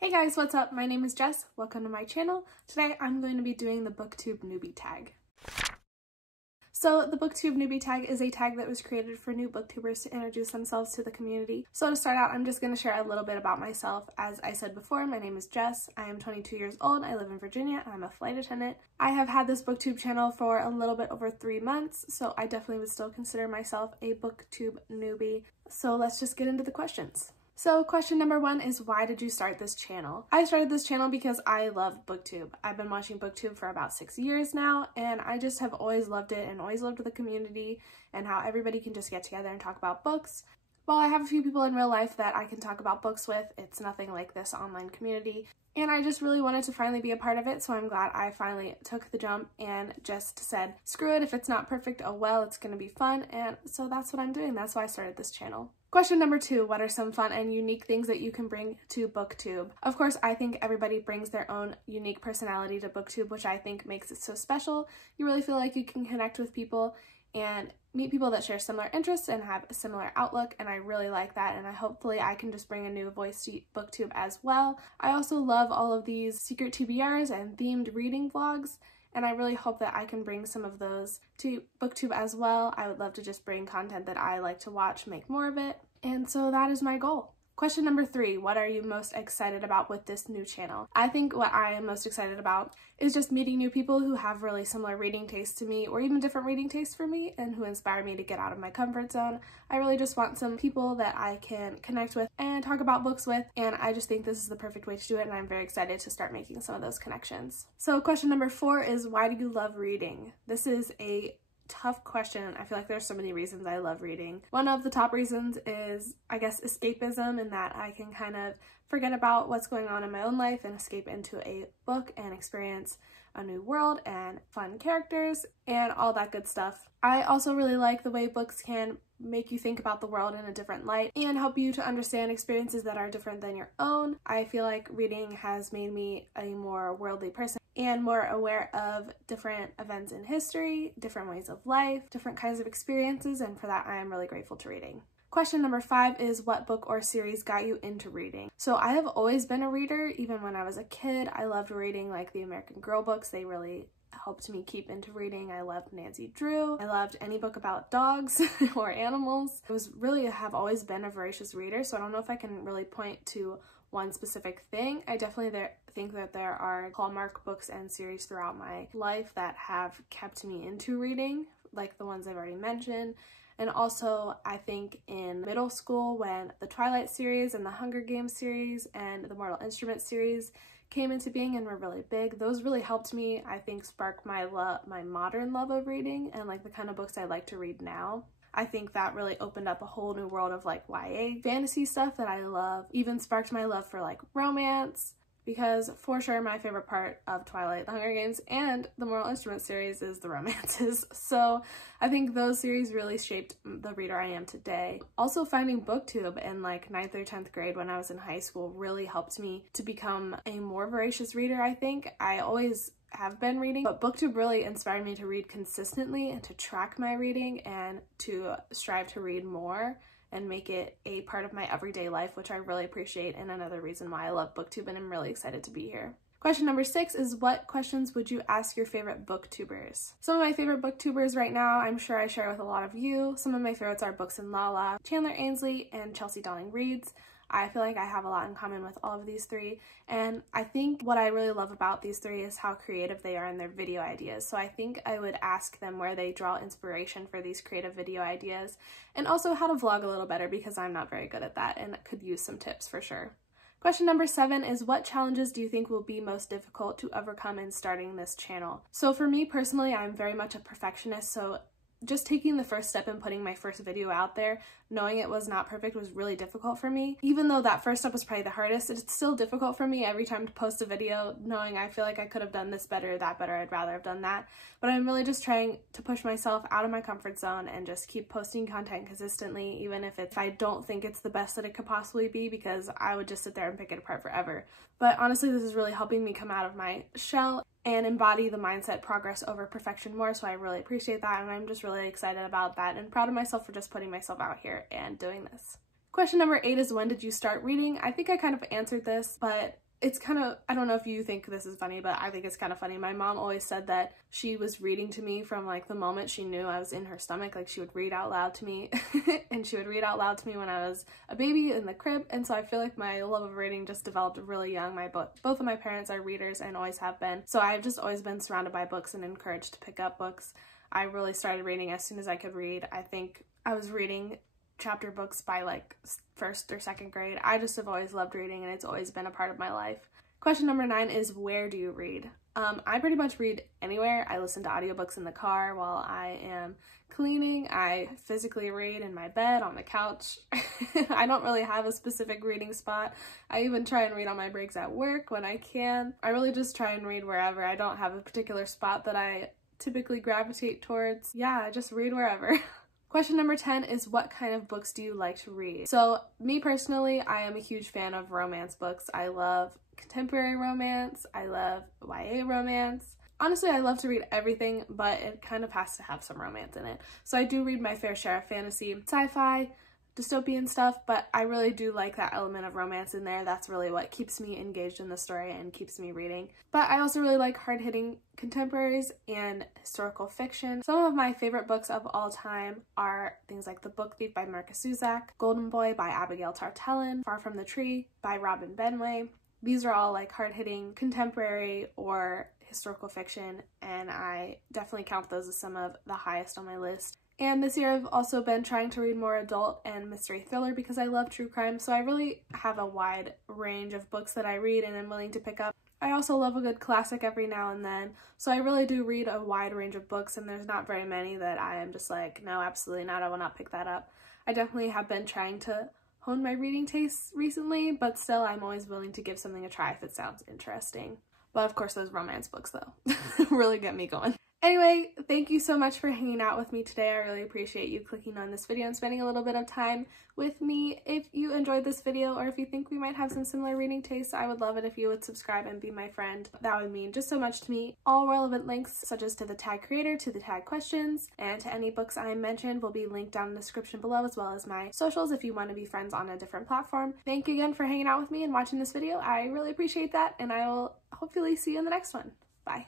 Hey guys, what's up? My name is Jess. Welcome to my channel. Today I'm going to be doing the BOOKTUBE newbie tag. So the BOOKTUBE newbie tag is a tag that was created for new booktubers to introduce themselves to the community. So to start out, I'm just going to share a little bit about myself. As I said before, my name is Jess. I am 22 years old. I live in Virginia. I'm a flight attendant. I have had this BOOKTUBE channel for a little bit over 3 months, so I definitely would still consider myself a BOOKTUBE newbie. So let's just get into the questions. So question number 1 is, why did you start this channel? I started this channel because I love BOOKTUBE. I've been watching BOOKTUBE for about 6 years now, and I just have always loved it and always loved the community and how everybody can just get together and talk about books. While I have a few people in real life that I can talk about books with, it's nothing like this online community. And I just really wanted to finally be a part of it, so I'm glad I finally took the jump and just said, screw it, if it's not perfect, oh well, it's gonna be fun, and so that's what I'm doing. That's why I started this channel. Question number 2, what are some fun and unique things that you can bring to BOOKTUBE? Of course, I think everybody brings their own unique personality to BOOKTUBE, which I think makes it so special. You really feel like you can connect with people and meet people that share similar interests and have a similar outlook, and I really like that, and hopefully I can just bring a new voice to BOOKTUBE as well. I also love all of these secret TBRs and themed reading vlogs, and I really hope that I can bring some of those to BOOKTUBE as well. I would love to just bring content that I like to watch, make more of it, and so that is my goal. Question number 3, what are you most excited about with this new channel? I think what I am most excited about is just meeting new people who have really similar reading tastes to me, or even different reading tastes for me, and who inspire me to get out of my comfort zone. I really just want some people that I can connect with and talk about books with, and I just think this is the perfect way to do it, and I'm very excited to start making some of those connections. So question number 4 is, why do you love reading? This is a tough question. I feel like there's so many reasons I love reading. One of the top reasons is, I guess, escapism, in that I can kind of forget about what's going on in my own life and escape into a book and experience a new world and fun characters and all that good stuff. I also really like the way books can make you think about the world in a different light and help you to understand experiences that are different than your own. I feel like reading has made me a more worldly person and more aware of different events in history, different ways of life, different kinds of experiences, and for that I am really grateful to reading. Question number 5 is, what book or series got you into reading? So I have always been a reader. Even when I was a kid, I loved reading like the American Girl books. They really helped me keep into reading. I loved Nancy Drew. I loved any book about dogs or animals. Have always been a voracious reader, so I don't know if I can really point to one specific thing. I definitely think that there are Hallmark books and series throughout my life that have kept me into reading, like the ones I've already mentioned. And also, I think in middle school, when the Twilight series and the Hunger Games series and the Mortal Instruments series came into being and were really big, those really helped me, I think, spark my modern love of reading and like the kind of books I like to read now. I think that really opened up a whole new world of like YA fantasy stuff that I love, even sparked my love for like romance, because for sure my favorite part of Twilight, the Hunger Games, and the Mortal Instruments series is the romances. So I think those series really shaped the reader I am today. Also, finding BOOKTUBE in like 9th or 10th grade when I was in high school really helped me to become a more voracious reader, I think. I always have been reading, but BOOKTUBE really inspired me to read consistently and to track my reading and to strive to read more and make it a part of my everyday life, which I really appreciate, and another reason why I love BOOKTUBE and I'm really excited to be here. Question number 6 is, what questions would you ask your favorite booktubers? Some of my favorite booktubers right now, I'm sure I share with a lot of you. Some of my favorites are Books and Lala, Chandler Ainsley, and Chelsea Dowling Reads. I feel like I have a lot in common with all of these 3, and I think what I really love about these 3 is how creative they are in their video ideas. So I think I would ask them where they draw inspiration for these creative video ideas, and also how to vlog a little better, because I'm not very good at that and could use some tips for sure. Question number 7 is, what challenges do you think will be most difficult to overcome in starting this channel? So for me personally, I'm very much a perfectionist, so just taking the first step and putting my first video out there, knowing it was not perfect, was really difficult for me. Even though that first step was probably the hardest, it's still difficult for me every time to post a video, knowing I feel like I could have done this better, that better, I'd rather have done that. But I'm really just trying to push myself out of my comfort zone and just keep posting content consistently, even if I don't think it's the best that it could possibly be, because I would just sit there and pick it apart forever. But honestly, this is really helping me come out of my shell and embody the mindset progress over perfection more, so I really appreciate that, and I'm just really excited about that and proud of myself for just putting myself out here and doing this. Question number 8 is, when did you start reading? I think I kind of answered this, but it's kind of, I don't know if you think this is funny, but I think it's kind of funny. My mom always said that she was reading to me from like the moment she knew I was in her stomach. Like she would read out loud to me and she would read out loud to me when I was a baby in the crib. And so I feel like my love of reading just developed really young. Both of my parents are readers and always have been. So I've just always been surrounded by books and encouraged to pick up books. I really started reading as soon as I could read. I think I was reading chapter books by like 1st or 2nd grade. I just have always loved reading and it's always been a part of my life. Question number 9 is, where do you read? I pretty much read anywhere. I listen to audiobooks in the car while I am cleaning. I physically read in my bed, on the couch. I don't really have a specific reading spot. I even try and read on my breaks at work when I can. I really just try and read wherever. I don't have a particular spot that I typically gravitate towards. Yeah, I just read wherever. Question number 10 is, what kind of books do you like to read? So me personally, I am a huge fan of romance books. I love contemporary romance. I love YA romance. Honestly, I love to read everything, but it kind of has to have some romance in it. So I do read my fair share of fantasy, sci-fi, dystopian stuff, but I really do like that element of romance in there. That's really what keeps me engaged in the story and keeps me reading. But I also really like hard-hitting contemporaries and historical fiction. Some of my favorite books of all time are things like The Book Thief by Marcus Zusak, Golden Boy by Abigail Tartellin, Far From the Tree by Robin Benway. These are all like hard-hitting contemporary or historical fiction, and I definitely count those as some of the highest on my list. And this year I've also been trying to read more adult and mystery thriller because I love true crime, so I really have a wide range of books that I read and am willing to pick up. I also love a good classic every now and then, so I really do read a wide range of books, and there's not very many that I am just like, no, absolutely not, I will not pick that up. I definitely have been trying to hone my reading tastes recently, but still I'm always willing to give something a try if it sounds interesting. But of course those romance books though really get me going. Anyway, thank you so much for hanging out with me today. I really appreciate you clicking on this video and spending a little bit of time with me. If you enjoyed this video, or if you think we might have some similar reading tastes, I would love it if you would subscribe and be my friend. That would mean just so much to me. All relevant links, such as to the tag creator, to the tag questions, and to any books I mentioned, will be linked down in the description below, as well as my socials if you want to be friends on a different platform. Thank you again for hanging out with me and watching this video. I really appreciate that, and I will hopefully see you in the next one. Bye.